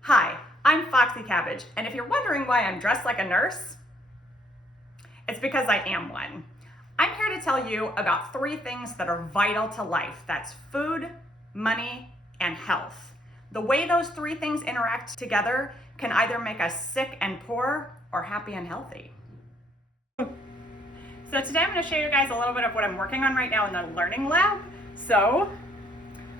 Hi, I'm Foxy Cabbage, and if you're wondering why I'm dressed like a nurse, it's because I am one. I'm here to tell you about 3 things that are vital to life. That's food, money, and health. The way those 3 things interact together can either make us sick and poor or happy and healthy. So today I'm going to show you guys a little bit of what I'm working on right now in the learning lab. So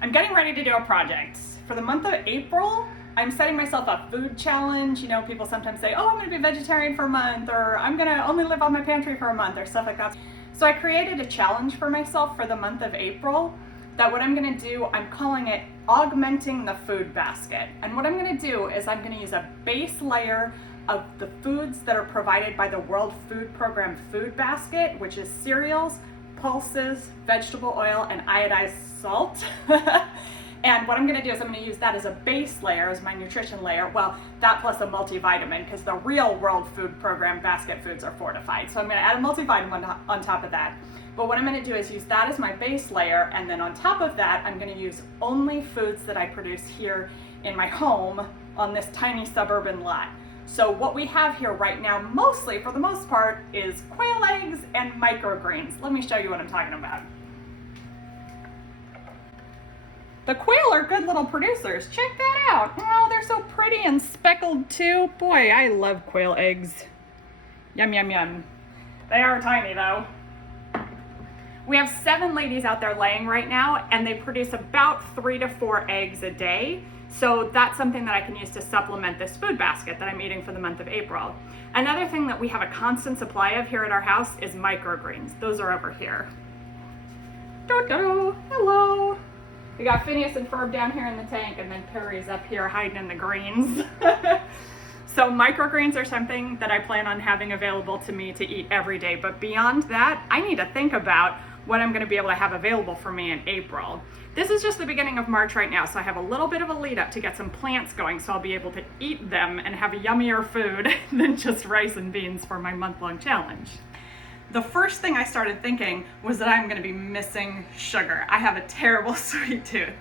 I'm getting ready to do a project. For the month of April, I'm setting myself a food challenge. You know, people sometimes say, oh, I'm gonna be vegetarian for a month, or I'm gonna only live on my pantry for a month, or stuff like that. So I created a challenge for myself for the month of April that what I'm gonna do, I'm calling it Augmenting the Food Basket. And what I'm gonna do is I'm gonna use a base layer of the foods that are provided by the World Food Program Food Basket, which is cereals, pulses, vegetable oil, and iodized salt. And what I'm gonna do is I'm gonna use that as a base layer, as my nutrition layer. Well, that plus a multivitamin, because the real World Food Program basket foods are fortified. So I'm gonna add a multivitamin on top of that. But what I'm gonna do is use that as my base layer, and then on top of that, I'm gonna use only foods that I produce here in my home on this tiny suburban lot. So what we have here right now, mostly, for the most part, is quail eggs and microgreens. Let me show you what I'm talking about. The quail are good little producers. Check that out. Oh, they're so pretty and speckled too. Boy, I love quail eggs. Yum, yum, yum. They are tiny though. We have 7 ladies out there laying right now, and they produce about 3 to 4 eggs a day. So that's something that I can use to supplement this food basket that I'm eating for the month of April. Another thing that we have a constant supply of here at our house is microgreens. Those are over here. Do-do. Hello. We got Phineas and Ferb down here in the tank, and then Perry's up here hiding in the greens. So microgreens are something that I plan on having available to me to eat every day. But beyond that, I need to think about what I'm gonna be able to have available for me in April. This is just the beginning of March right now, so I have a little bit of a lead up to get some plants going, so I'll be able to eat them and have a yummier food than just rice and beans for my month-long challenge. The first thing I started thinking was that I'm gonna be missing sugar. I have a terrible sweet tooth.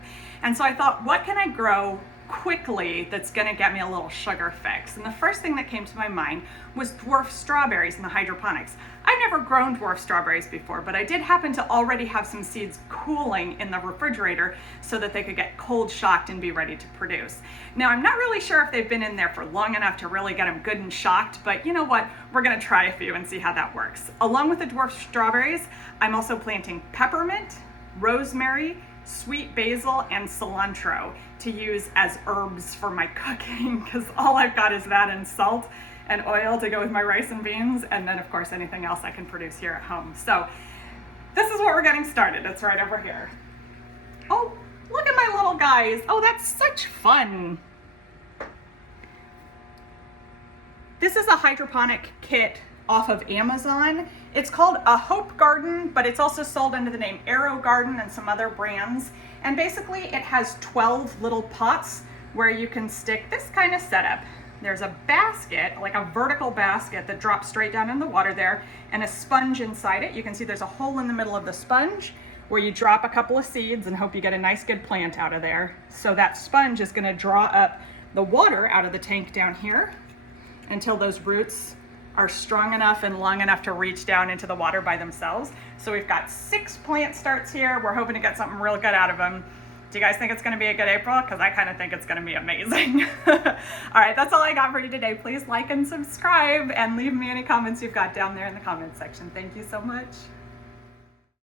And so I thought, what can I grow quickly that's gonna get me a little sugar fix? And the first thing that came to my mind was dwarf strawberries in the hydroponics. I've never grown dwarf strawberries before, but I did happen to already have some seeds cooling in the refrigerator so that they could get cold shocked and be ready to produce. Now, I'm not really sure if they've been in there for long enough to really get them good and shocked, but you know what? We're gonna try a few and see how that works. Along with the dwarf strawberries, I'm also planting peppermint, rosemary, sweet basil, and cilantro to use as herbs for my cooking, because all I've got is that and salt and oil to go with my rice and beans, and then of course anything else I can produce here at home. So this is what we're getting started. It's right over here. Oh, look at my little guys. Oh, that's such fun. This is a hydroponic kit off of Amazon. It's called a Hope Garden, but it's also sold under the name Arrow Garden and some other brands. And basically it has 12 little pots where you can stick this kind of setup. There's a basket, like a vertical basket that drops straight down in the water there, and a sponge inside it. You can see there's a hole in the middle of the sponge where you drop a couple of seeds and hope you get a nice good plant out of there. So that sponge is gonna draw up the water out of the tank down here until those roots are strong enough and long enough to reach down into the water by themselves. So we've got 6 plant starts here. We're hoping to get something real good out of them. Do you guys think it's gonna be a good April? Because I kind of think it's gonna be amazing. All right, that's all I got for you today. Please like and subscribe and leave me any comments you've got down there in the comments section. Thank you so much.